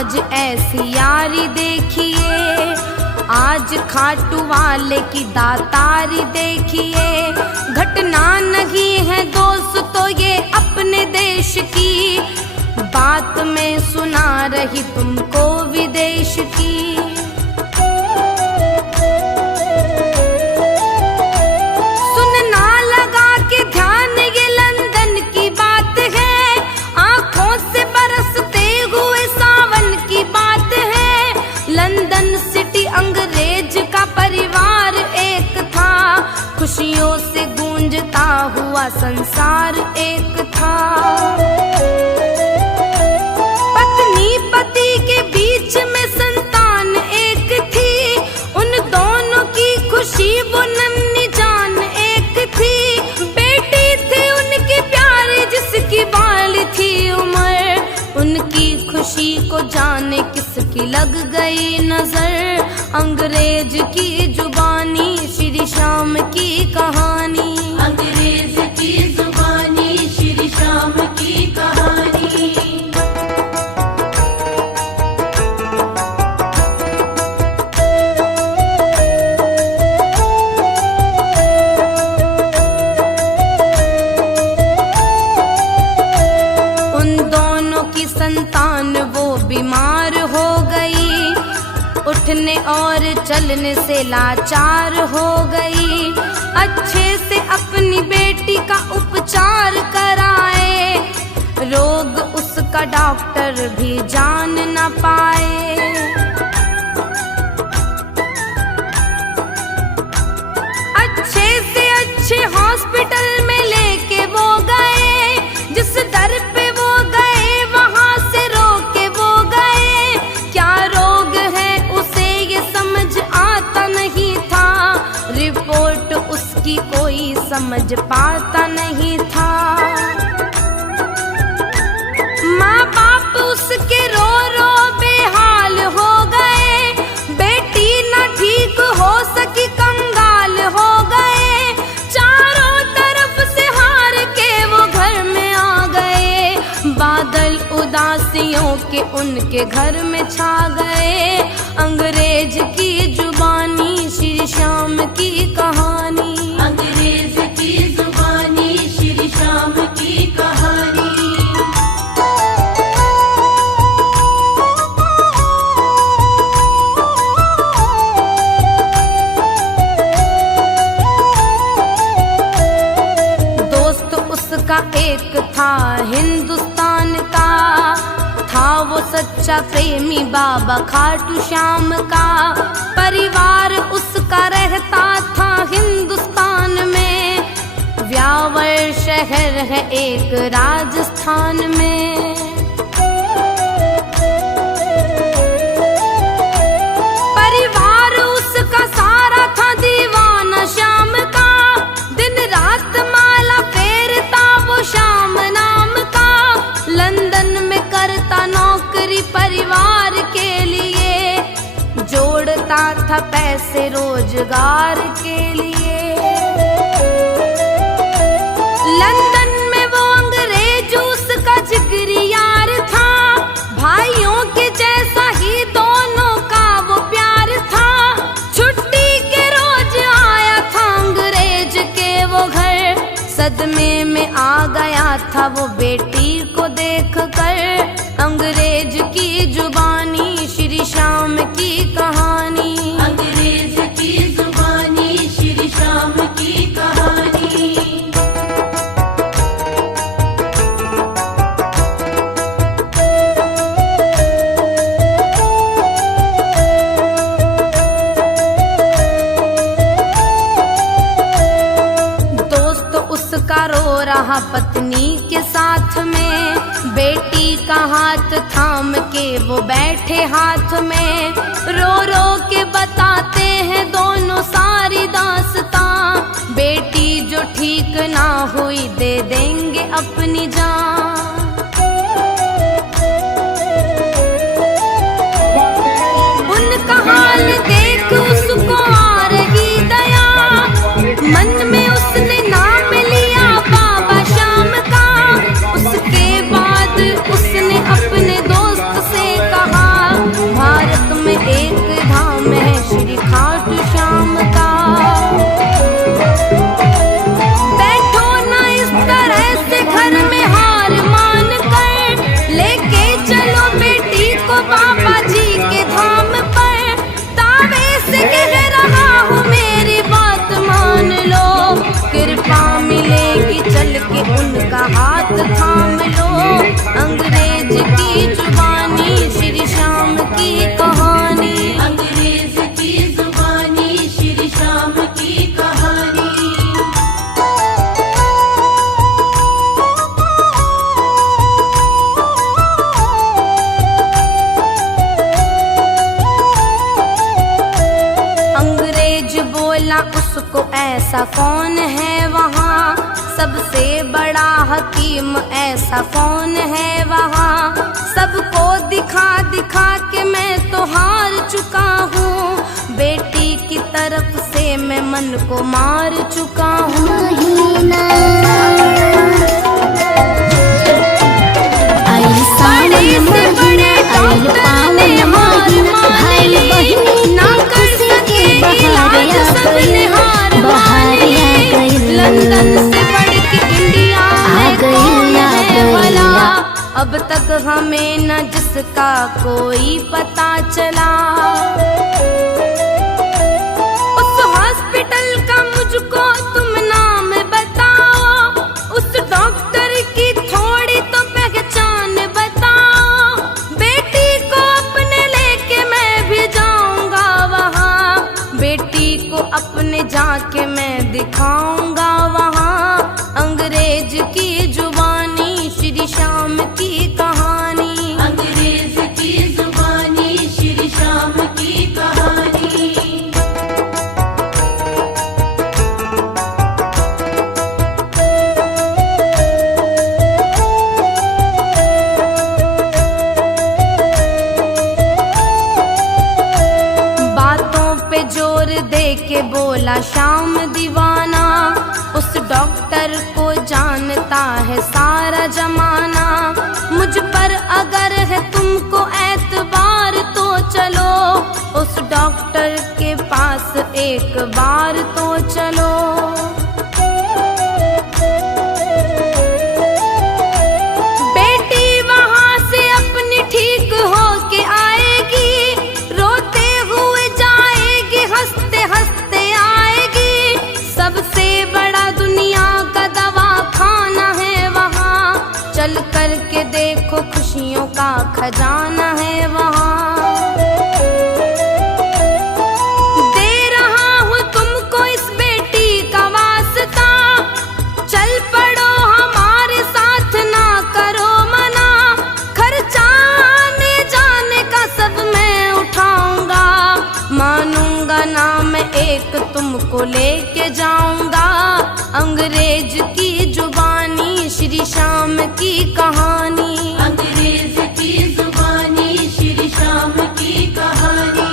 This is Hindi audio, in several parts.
आज ऐसी यारी देखिए, आज खाटू वाले की दातारी देखिए। घटना नहीं है दोस्तों ये अपने देश की, बात मैं सुना रही तुमको विदेश की। सुनना लगा के ध्यान ये लंदन की बात है, आंखों से बरसते हुए सावन की बात है। लंदन सिटी अंग्रेज का परिवार एक था, खुशियों से गूंजता हुआ संसार एक था। पत्नी पति के बीच में संतान एक थी, उन दोनों की खुशी वो नन्ही जान एक थी। बेटी थी उनकी प्यारी जिसकी बाल थी उम्र, उनकी खुशी को जाने किसकी लग गई नजर। अंग्रेज की जुबानी श्री श्याम की कहानी, अंग्रेज की जुबानी श्री श्याम की कहानी। उन दोनों की संतान वो बीमार हो गई, उठने और चलने से लाचार हो गई। अच्छे से अपनी बेटी का उपचार कराए, रोग उसका डॉक्टर भी जान न पाए। अच्छे से अच्छे हॉस्पिटल में लेके वो गए, जिस दर पे वो गए वहां से रोके वो गए। क्या रोग है उसे ये समझ आता नहीं था, रिपोर्ट उसकी कोई समझ पाता नहीं था। माँ बाप उसके रो रो बेहाल हो गए, बेटी न ठीक हो सकी कंगाल हो गए। चारों तरफ से हार के वो घर में आ गए, बादल उदासियों के उनके घर में छा गए। अंग्रेज की जुबानी श्री श्याम की कहानी, अंग्रेज की जुबानी श्री श्याम की कहानी। दोस्त उसका एक था हिंदुस्तान का, था वो सच्चा प्रेमी बाबा खाटू श्याम का। परिवार उसका रहता था हिंदुस्तान में, व्यावर शहर है एक राजस्थान में। परिवार उसका सारा था दीवाना श्याम का, दिन रात माला फेरता वो श्याम नाम का। लंदन में करता नौकरी परिवार के लिए, जोड़ता था पैसे रोजगार के लिए। लंदन में वो अंग्रेज उसका जिगरी यार था, भाइयों के जैसा ही दोनों का वो प्यार था। छुट्टी के रोज आया था अंग्रेज के वो घर, सदमे में आ गया था वो बेटी को देखकर। अंग्रेज की जुबानी श्री श्याम की कहानी, अंग्रेज की जुबानी श्री श्याम की कहानी। दोस्त उसका रो रहा पत्नी के साथ में, बेटी का हाथ थाम के वो बैठे हाथ में। रो रो के बताते हैं दोनों सारी दास्तां, बेटी जो ठीक ना हुई दे देंगे अपनी जान। उनका हाल देख उसको आ रही दया, मन में उसने नाम लिया बाबा श्याम का। उसके बाद उसने अपने दोस्त से कहा, बोला उसको ऐसा कौन है वहाँ, सबसे बड़ा हकीम ऐसा कौन है वहाँ। सबको दिखा दिखा के मैं तो हार चुका हूँ, बेटी की तरफ से मैं मन को मार चुका हूँ। बड़े से बड़े डॉक्टर ने हार मान ली, ना कर सके इलाज सबने हार मान ली। लंदन से बढ़ के इंडिया में कौन है भला, अब तक हमें न जिसका कोई पता चला। उस हॉस्पिटल का मुझको तुम नाम बताओ, उस डॉक्टर की थोड़ी तो पहचान बताओ। बेटी को अपने लेके मैं भी जाऊंगा वहाँ, बेटी को अपने जाके मैं दिखाऊंगा वहाँ। अंग्रेज की जुबानी श्री श्याम की कहानी, अंग्रेज की जुबानी श्री श्याम की कहानी। बातों पे जोर दे के बोला श्याम दीवाना, उस डॉक्टर को जानता है सारा जमाना। मुझ पर अगर है तुमको एतबार तो चलो, उस डॉक्टर के पास एक बार तो चलो। बेटी वहाँ से अपनी ठीक होके आएगी, रोते हुए जाएगी, हंसते हंसते आएगी। सबसे बड़ा दुनिया का दवाखाना है वहाँ, चल कर के देखो खुशियों का खजाना है वहाँ। दे रहा हूँ तुमको इस बेटी का वास्ता, चल पड़ो हमारे साथ ना करो मना। खर्चा आने जाने का सब मैं उठाऊंगा, मानूंगा ना मैं एक तुमको लेके जाऊंगा। अंग्रेज की जुबानी श्री श्याम की कहानी, अंग्रेज की जुबानी श्री श्याम की कहानी।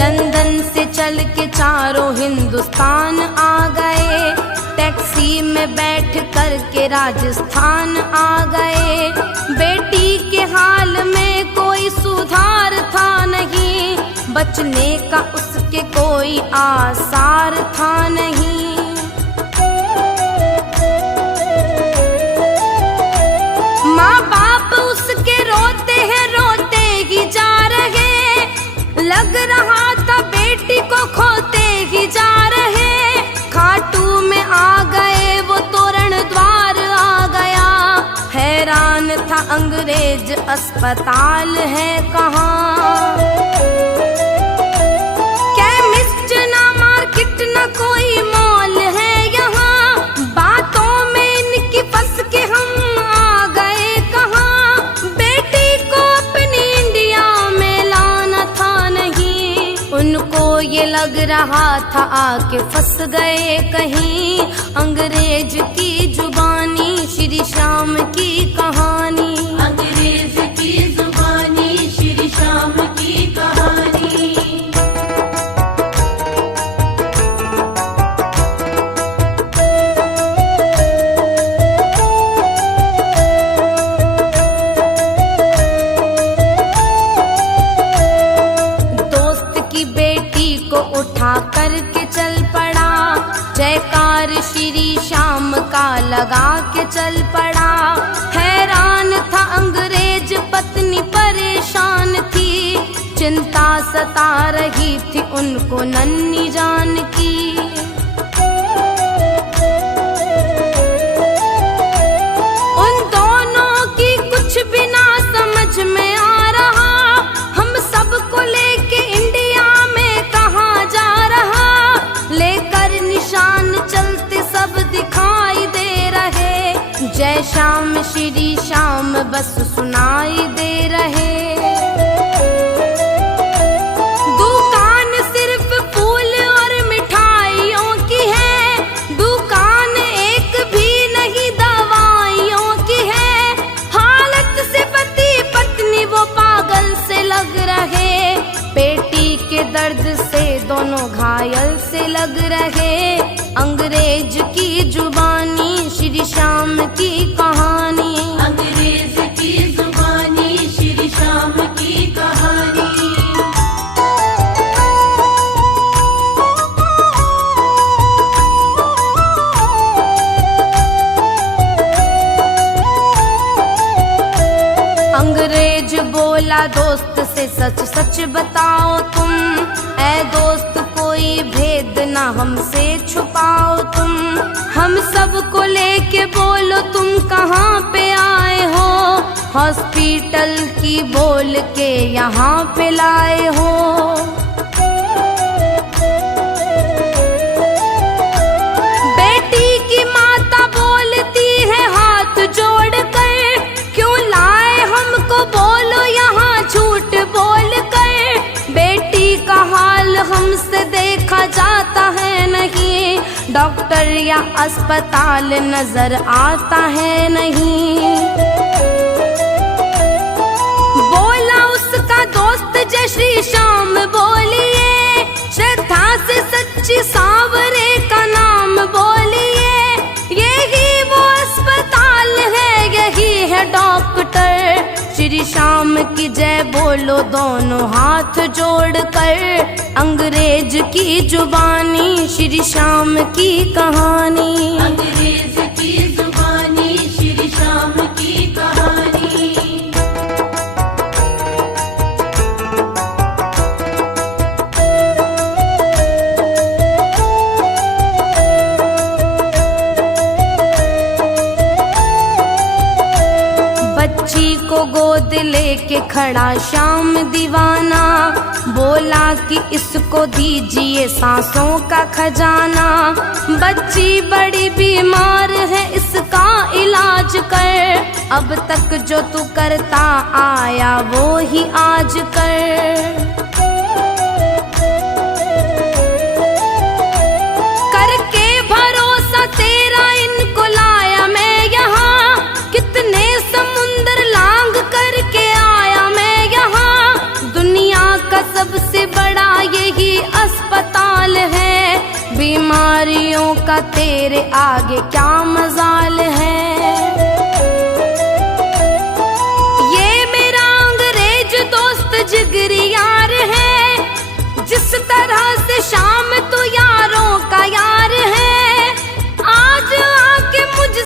लंदन से चल के चारों हिंदुस्तान आ गए, टैक्सी में बैठ कर के राजस्थान आ गए। बेटी के हाल में कोई सुधार था नहीं, बचने का उसके कोई आसार था नहीं। माँ बाप उसके रोते हैं, रोते ही जा रहे, लग रहा था बेटी को खोते ही जा रहे। खाटू में आ गए वो तोरण द्वार आ गया, हैरान था अंग्रेज अस्पताल है कहाँ। केमिस्ट ना मार्केट ना कोई मॉल है यहाँ, बातों में इनकी फंस के हम आ गए कहाँ। बेटी को अपनी इंडिया में लाना था नहीं, उनको ये लग रहा था आके फंस गए कहीं। अंग्रेज की जुबानी श्री श्याम की कहानी, अंग्रेज की जुबानी श्री श्याम की कहानी। दोस्त की बेटी को उठा करके चल पड़ा, जयकार श्री श्याम का लगा के चल पड़ा। हैरान था अंग्रेज, पत्नी परेशान थी, चिंता सता रही थी उनको नन्ही जान की। उन दोनों की कुछ भी ना समझ में आ रहा, हम सबको लेके इंडिया में कहाँ जा रहा। लेकर निशान चलते सब दिखाई दे श्री श्याम बस सुनाई दे रहे। दुकान सिर्फ फूल और मिठाइयों की है, दुकान एक भी नहीं दवाइयों की है। हालत से पति पत्नी वो पागल से लग रहे, पेटी के दर्द से दोनों घायल से लग रहे। अंग्रेज की जुबानी श्री श्याम की कहानी, अंग्रेज की जुबानी श्री श्याम की कहानी। अंग्रेज बोला दोस्त से सच सच बताओ तुम, ऐ दोस्त कोई भेद ना हमसे छुपाओ तुम। हम सबको लेके बोलो तुम कहाँ पे आए हो, हॉस्पिटल की बोल के यहाँ पे लाए हो। बेटी की माता बोलती है हाथ जोड़ कर, क्यों लाए हमको बोलो यहाँ झूठ बोल कर। बेटी का हाल हमसे देखा जाता है नहीं, डॉक्टर या अस्पताल नजर आता है नहीं। बोला उसका दोस्त जय श्री श्याम बोलिए, श्रद्धा से सच्ची सांवरे का नाम बोलिए। यही वो अस्पताल है, यही है डॉक्टर। श्री श्याम की जय बोलो दोनों हाथ जोड़कर, अंग्रेज की जुबानी श्री श्याम की कहानी, अंग्रेज की जुबानी श्री श्याम की कहानी। बच्ची को गोद लेके खड़ा श्याम दीवाना, बोला कि इसको दीजिए सांसों का खजाना। बच्ची बड़ी बीमार है इसका इलाज कर, अब तक जो तू करता आया वो ही आज कर। करके भरोसा तेरा इनको लाया मैं यहाँ, कितने समुंदर लांग करके आया मैं यहाँ। दुनिया का सबसे बड़ा यही अस्पताल है, बीमारियों का तेरे आगे क्या मजाल है।